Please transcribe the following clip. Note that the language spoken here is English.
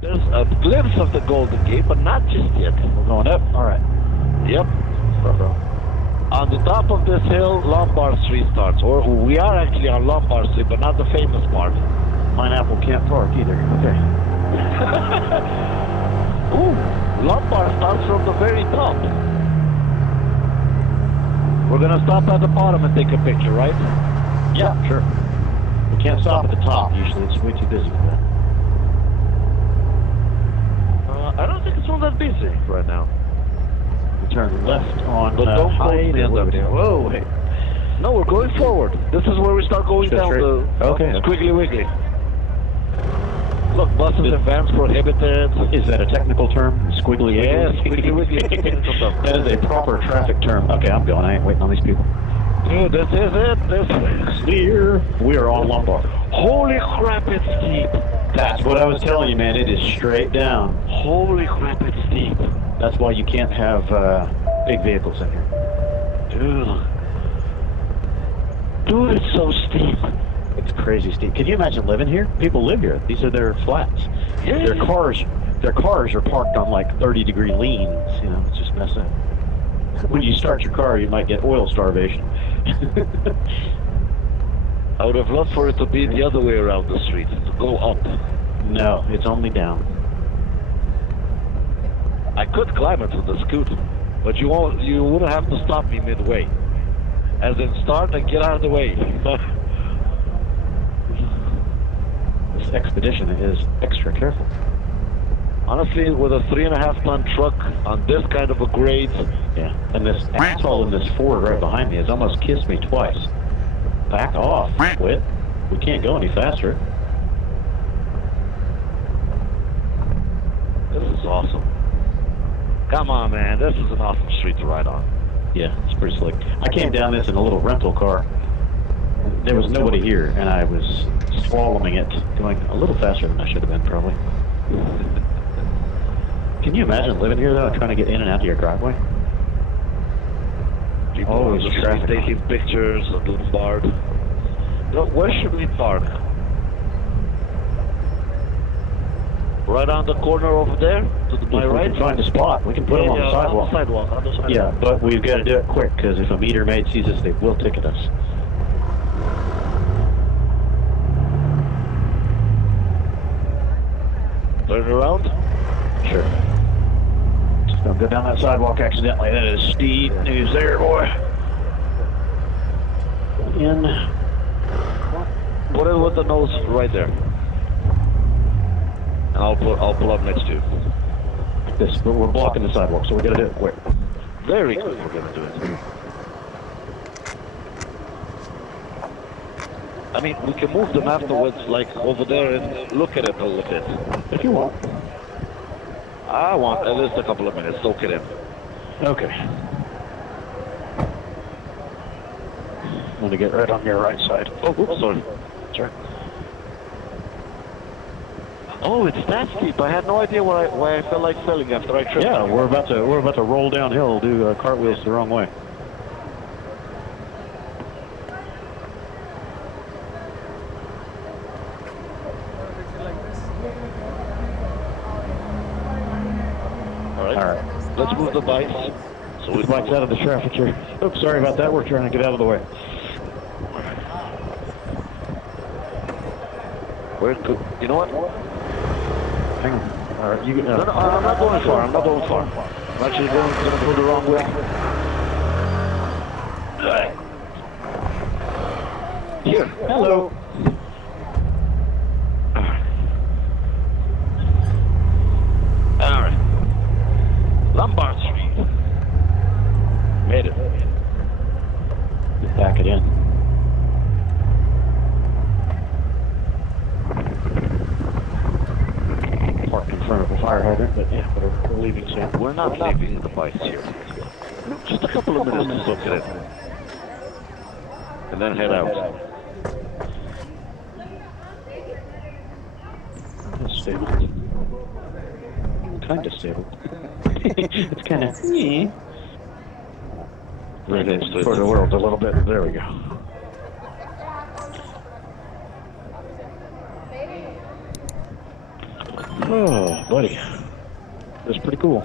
There's a glimpse of the Golden Gate, but not just yet. We're going up? Alright. Yep. Bro. On the top of this hill, Lombard Street starts. Or we are actually on Lombard Street, but not the famous part. Pineapple can't park either. Okay. Ooh, Lombard starts from the very top. We're gonna stop at the bottom and take a picture, right? Yeah, sure. We can't stop at the top usually. It's way too busy for that. I don't think it's all that busy right now. We turn left on But don't go Hyde. the other way. Whoa, hey. No, we're going forward. This is where we start going down straight? the Okay. squiggly wiggly. Look, buses and vans prohibited. Is that a technical term? Squiggly wiggly? Yeah, squiggly wiggly is a technical term. That is a proper traffic term. Okay, I'm going. I ain't waiting on these people. Dude, this is it. This is Clear. We are on Lombard. Holy crap, it's steep. That's what I was telling you, man. It is straight down. Holy crap, it's steep. That's why you can't have big vehicles in here. Dude, it's so steep. It's crazy steep. Can you imagine living here? People live here. These are their flats. Yeah. Their cars are parked on like 30-degree leans. You know, it's just messed up. When you start your car, you might get oil starvation. I would have loved for it to be the other way around the street, to go up. No, it's only down. I could climb it with the scooter, but you wouldn't have to stop me midway. As in, start and get out of the way. This expedition is extra careful. Honestly, with a 3.5-ton truck on this kind of a grade, Yeah, and this asshole in this Ford right behind me has almost kissed me twice. Back off, quit. We can't go any faster. this is awesome. Come on, man, this is an awesome street to ride on. Yeah, it's pretty slick. I came down this in a little rental car. There was nobody here, and I was swallowing it, going a little faster than I should have been, probably. Can you imagine living here, though, and trying to get in and out of your driveway? People Oh, on the it's street traffic. taking pictures of Lombard. You know, where should we park? Right on the corner over there, to my If we right? can find a spot, we can put them on the sidewalk. On the sidewalk, on the sidewalk. Yeah, but we've got to do it quick, because if a meter maid sees us, they will ticket us. Turn around. Sure. Just don't go down that sidewalk accidentally. That is steep news there, boy. In. Put it with the nose right there. And I'll pull up next to you. Like this, but we're blocking the sidewalk, so we got to do it quick. Very quick, we're gonna do it. I mean, we can move them afterwards, like over there, and look at it a little bit. If you want. I want at least a couple of minutes. Soak it in. Okay. I'm going to get right on your right side. Oh, oops, sorry. That's right. Oh, it's that steep. I had no idea why I felt like filling after I tripped. Yeah, we're about to roll downhill, do cartwheels the wrong way. All right. Let's move the bikes. So The bike's out of the traffic here. Oops, sorry about that. We're trying to get out of the way. Where could, you know what? Hang on. All right, you. No, I'm not going far. I'm not going far. I'm actually going to go the wrong way. Here. Hello. All right. Lombard Street. Made it. Back it in. Parked in front of a fire hydrant, but yeah, we're leaving soon. We're not leaving the bikes here. Just a couple of minutes to soak it in. And then head out. It's stable. Kind of stable. It's kind of right in for the world a little bit. There we go. Oh, buddy. That's pretty cool.